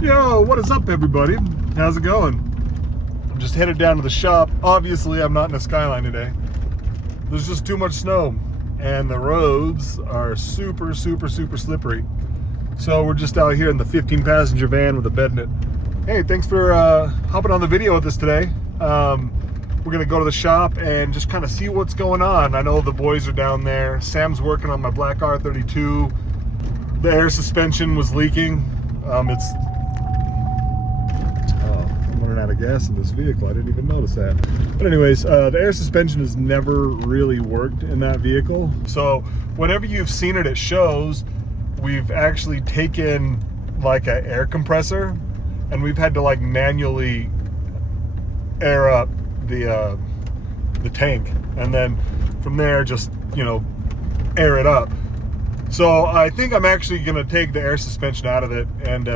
Yo, what is up, everybody? How's it going? I'm just headed down to the shop. Obviously, I'm not in a Skyline today. There's just too much snow, and the roads are super slippery. So we're just out here in the 15-passenger van with a bed in it. Hey, thanks for hopping on the video with us today. We're gonna go to the shop and just kind of see what's going on. I know the boys are down there. Sam's working on my black R32. The air suspension was leaking. I'm running out of gas in this vehicle. I didn't even notice that. But anyways, the air suspension has never really worked in that vehicle. So whenever you've seen it at shows, we've actually taken like an air compressor and we've had to like manually air up the tank, and then from there just, you know, air it up. So I think I'm actually gonna take the air suspension out of it and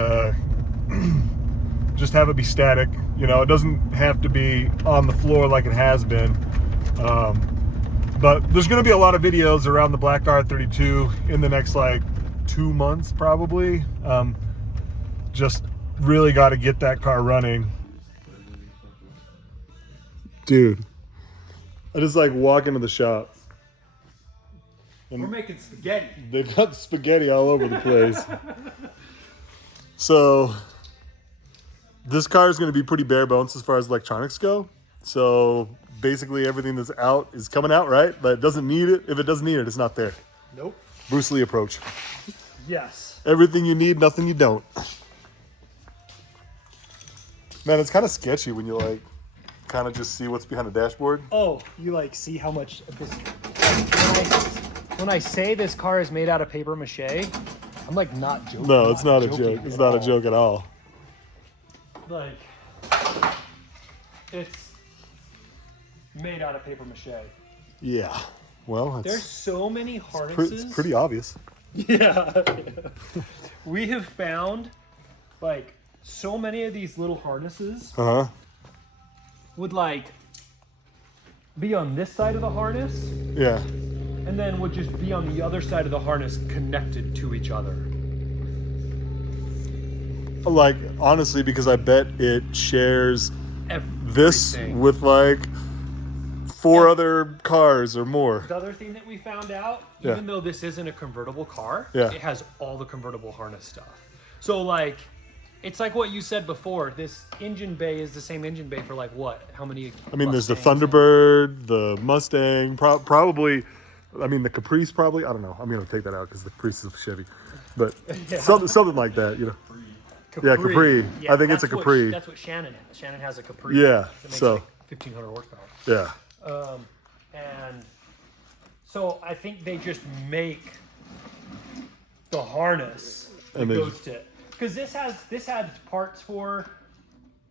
just have it be static. You know, it doesn't have to be on the floor like it has been. But there's gonna be a lot of videos around the black R32 in the next like 2 months probably. Just really got to get that car running. Dude, I just like walk into the shop. We're making spaghetti. They've got spaghetti all over the place. So this car is going to be pretty bare bones as far as electronics go. So basically everything that's out is coming out, right? But it doesn't need it. If it doesn't need it, it's not there. Nope. Bruce Lee approach. Yes. Everything you need, nothing you don't. Man, it's kind of sketchy when you like kind of just see what's behind the dashboard. Oh, you like see how much of this. When I say this car is made out of paper mache, I'm like not joking. No, it's not a joke. It's not a joke at all. Like, it's made out of paper mache. Yeah. Well, There's so many harnesses. it's pretty obvious. Yeah. We have found like so many of these little harnesses would like be on this side of the harness. Yeah. And then would just be on the other side of the harness connected to each other. Like, honestly, because I bet it shares this with like 4 other cars or more. The other thing that we found out, even though this isn't a convertible car, it has all the convertible harness stuff. So like, it's like what you said before, this engine bay is the same engine bay for like what? How many? I mean, there's the Thunderbird, the Mustang, probably, I mean, the Caprice probably, I don't know. I'm going to take that out because the Caprice is a Chevy. But something like that, you know. Capri. Yeah, Capri. Yeah, I think it's a Capri. That's what Shannon has. Shannon has a Capri. Yeah, Makes so. like 1,500 horsepower. Yeah. And so I think they just make the harness that goes to, because this has parts for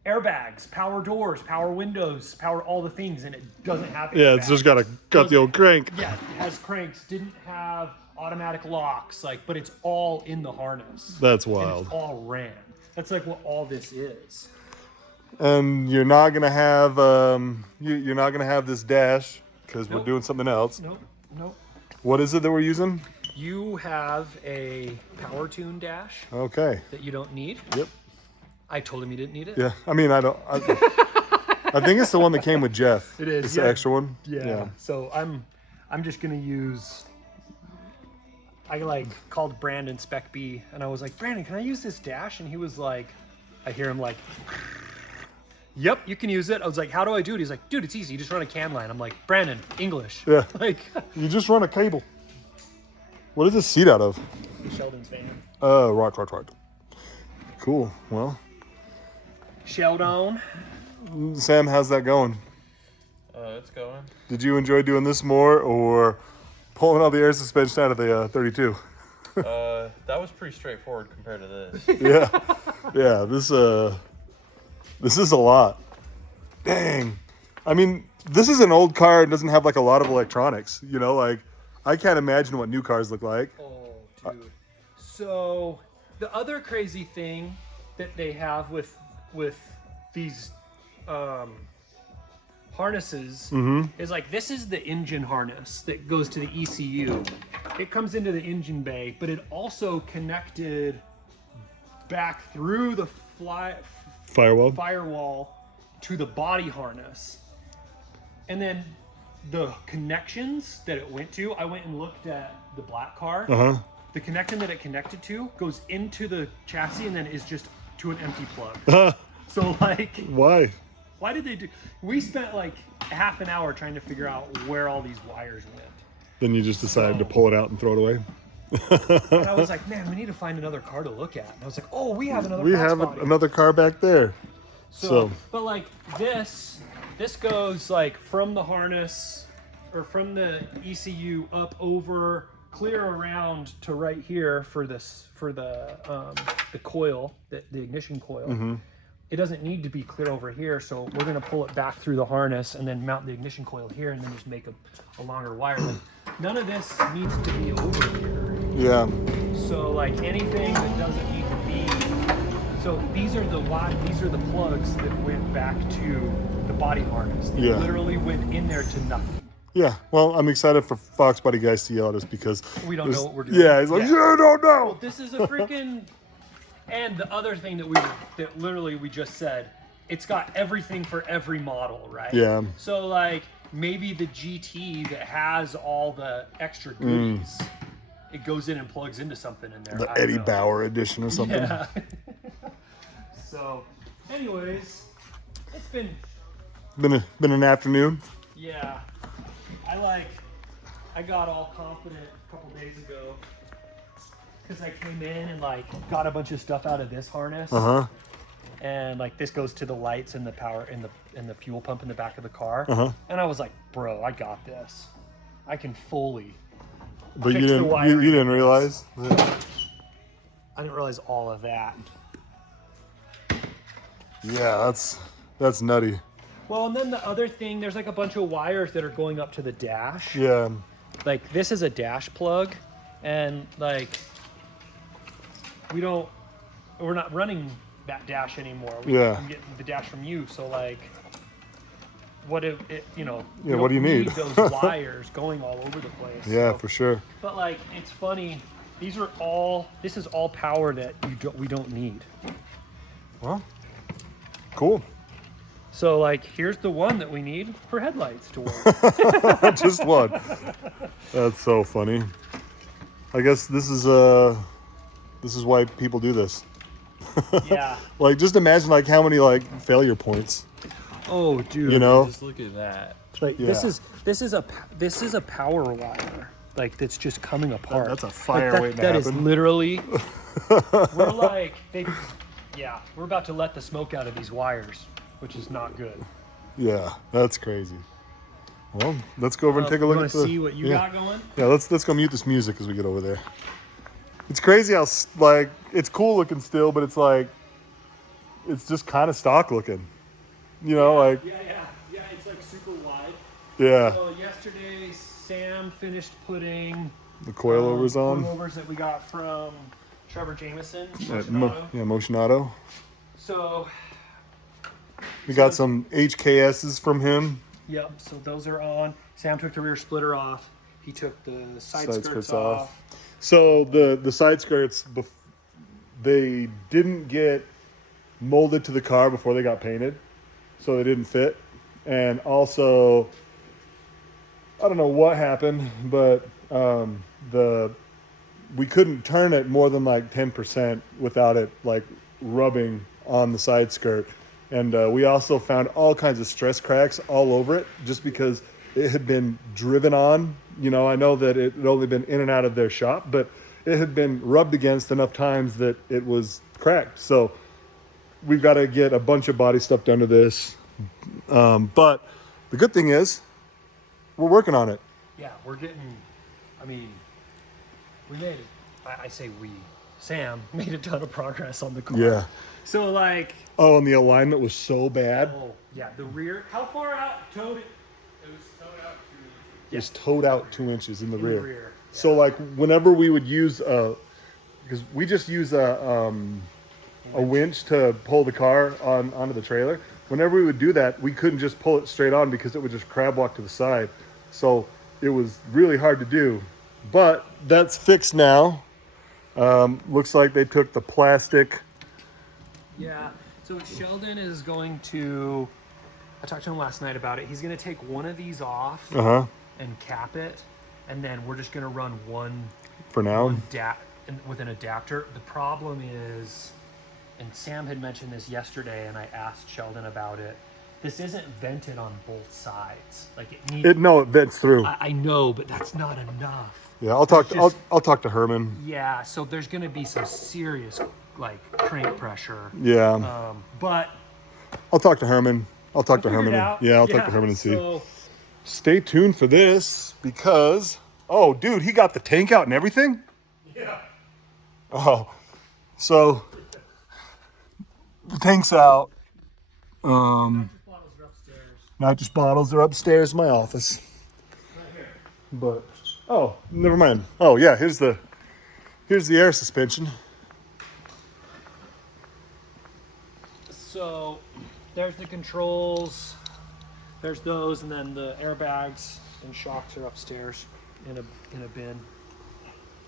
airbags, power doors, power windows, power all the things, and it doesn't have airbags. Yeah, it's just got the old crank. Yeah, it has cranks, didn't have automatic locks, like, but it's all in the harness. That's And wild. it's all ran. That's like what all this is. And you're not gonna have you're not gonna have this dash because we're doing something else. Nope. What is it that we're using? You have a power tune dash. Okay. That you don't need. Yep. I told him you didn't need it. Yeah. I mean, I think it's the one that came with Jeff. It is. It's the extra one. Yeah. So I'm just gonna use. I like called Brandon Spec B and I was like, Brandon, can I use this dash? And he was like, I hear him like, yep, you can use it. I was like, how do I do it? He's like, dude, it's easy. You just run a can line. I'm like, Brandon, English. Yeah. Like, you just run a cable. What is this seat out of? Sheldon's van. Right. Cool. Well, Sheldon. Sam, how's that going? It's going. Did you enjoy doing this more or pulling all the air suspension out of the 32? That was pretty straightforward compared to this. Yeah. This is a lot. Dang. I mean, this is an old car and doesn't have like a lot of electronics. You know, like I can't imagine what new cars look like. Oh, dude. So the other crazy thing that they have with these harnesses is like, this is the engine harness that goes to the ECU. It comes into the engine bay, but it also connected back through the firewall to the body harness. And then the connections that it went to, I went and looked at the black car. The connection that it connected to goes into the chassis and then is just to an empty plug. So like, Why did they do? We spent like half an hour trying to figure out where all these wires went. Then you just decided to pull it out and throw it away? And I was like, man, we need to find another car to look at. And I was like, oh, we have another. We have another car back there. So, but like this goes like from the harness or from the ECU up over, clear around to right here for the coil, the ignition coil. It doesn't need to be clear over here, so we're gonna pull it back through the harness and then mount the ignition coil here and then just make a longer wire. Like, none of this needs to be over here. yeah. So like anything that doesn't need to be, so these are the plugs that went back to the body harness. They literally went in there to nothing. Yeah, well, I'm excited for Foxbody guys to yell at us because We don't know what we're doing. Yeah, he's like, you don't know. This is a freaking. And the other thing that literally we just said, it's got everything for every model, right? Yeah. So like maybe the GT that has all the extra goodies, it goes in and plugs into something in there. The Eddie Bauer edition or something. Yeah. So, anyways, it's Been an afternoon. yeah. I got all confident a couple days ago. Because I came in and like got a bunch of stuff out of this harness, and like this goes to the lights and the power and the fuel pump in the back of the car, and I was like, bro, I got this. I can fully. But fix you the didn't. wiring. You didn't realize. I didn't realize all of that. Yeah, that's nutty. Well, and then the other thing, there's like a bunch of wires that are going up to the dash. Yeah. Like this is a dash plug, and like. We're not running that dash anymore. I'm getting the dash from you. So like, what if it, Yeah, we what do you don't need? Those wires going all over the place. Yeah, so. for sure. But like, it's funny. This is all power that we don't need. Well, cool. So like, here's the one that we need for headlights to work. Just one. That's so funny. I guess this is why people do this. Yeah. Like, just imagine like how many like failure points. Oh, dude. You know. Just look at that. Like Yeah. this is a power wire. Like that's just coming apart. That's a fire Like, waiting to that is happen. literally. We're like we're about to let the smoke out of these wires, which is not good. Yeah, that's crazy. Well, let's go over and take a look You at want to see what you got going? Yeah, let's go mute this music as we get over there. It's crazy how like it's cool looking still, but it's like it's just kind of stock looking. You know, like Yeah. It's like super wide. yeah, So yesterday, Sam finished putting the coilovers on. coilovers that we got from Trevor Jameson. At Motionado. Motion Auto. So We got some HKSs from him. yep. So those are on. Sam took the rear splitter off. He took the side skirts off. So the side skirts, they didn't get molded to the car before they got painted, so they didn't fit. And also, I don't know what happened, but we couldn't turn it more than like 10% without it like rubbing on the side skirt. And we also found all kinds of stress cracks all over it just because it had been driven on. You know, I know that it had only been in and out of their shop, but it had been rubbed against enough times that it was cracked. So we've got to get a bunch of body stuff done to this. But the good thing is we're working on it. Yeah, we're getting. I mean, we made it. I say we. Sam made a ton of progress on the car. Yeah. So like. Oh, and the alignment was so bad. Oh yeah, the rear. How far out towed it? It was towed out to It was towed out 2 inches in the In rear. the rear. So like whenever we would use because we just use a winch to pull the car onto the trailer. Whenever we would do that, we couldn't just pull it straight on because it would just crab walk to the side. So it was really hard to do. But that's fixed now. Looks like they took the plastic Yeah. So Sheldon is going to. I talked to him last night about it. He's going to take one of these off and cap it, and then we're just going to run one For now? with an adapter. The problem is, and Sam had mentioned this yesterday, and I asked Sheldon about it. This isn't vented on both sides. Like it needs. No, it vents through. I know, but that's not enough. Yeah, I'll talk to Herman. Yeah, so there's going to be some serious like crank pressure. Yeah. But I'll talk to Herman. I'll talk to figure Herman. it out. Yeah, I'll talk to Herman and see. So, Stay tuned for this because, oh, dude, he got the tank out and everything? yeah. Oh, so the tank's out. Bottles are upstairs. Not just bottles, they're upstairs in my office. Right here. But, oh, never mind. Oh, yeah, here's the air suspension. So there's the controls, there's those, and then the airbags and shocks are upstairs in a bin.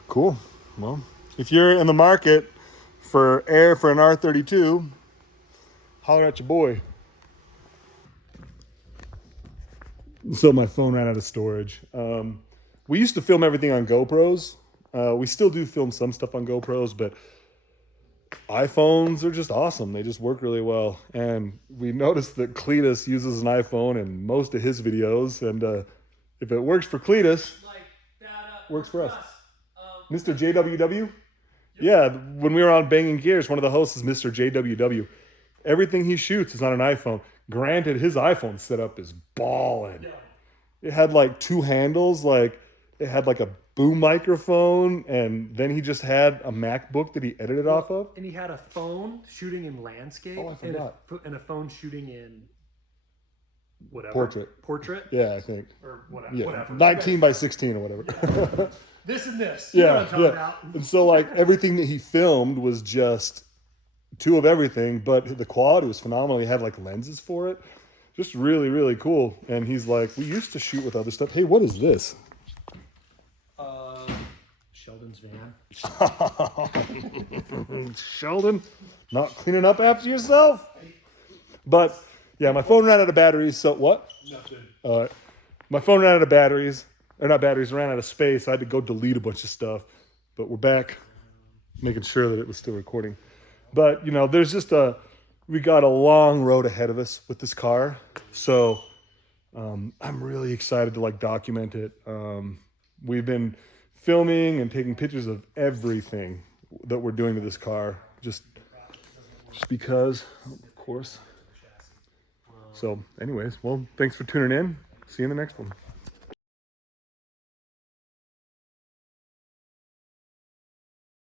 Cool. Well, if you're in the market for air for an R32, holler at your boy. So my phone ran out of storage. We used to film everything on GoPros. We still do film some stuff on GoPros, but iPhones are just awesome. They just work really well. And we noticed that Cletus uses an iPhone in most of his videos. And if it works for Cletus, works for us. Mr. JWW? Yeah, when we were on Banging Gears, one of the hosts is Mr. JWW. Everything he shoots is on an iPhone. Granted, his iPhone setup is ballin'. It had like two handles, like it had like a boom microphone, and then he just had a MacBook that he edited off of. And he had a phone shooting in landscape. Oh, I forgot. And a phone shooting in whatever. Portrait. Yeah, I think. Or whatever. Yeah, whatever. 19 by 16 or whatever. Yeah. This and this. You know what I'm talking about. And so like everything that he filmed was just two of everything, but the quality was phenomenal. He had like lenses for it. Just really, really cool. And he's like, we used to shoot with other stuff. Hey, what is this? Sheldon's van. Sheldon, not cleaning up after yourself. But yeah, my phone ran out of batteries. So what? Nothing. My phone ran out of batteries. Or not batteries, ran out of space. I had to go delete a bunch of stuff. But we're back, making sure that it was still recording. But, you know, we got a long road ahead of us with this car. So I'm really excited to like document it. We've been filming and taking pictures of everything that we're doing to this car. Just because, of course. So anyways, well, thanks for tuning in. See you in the next one.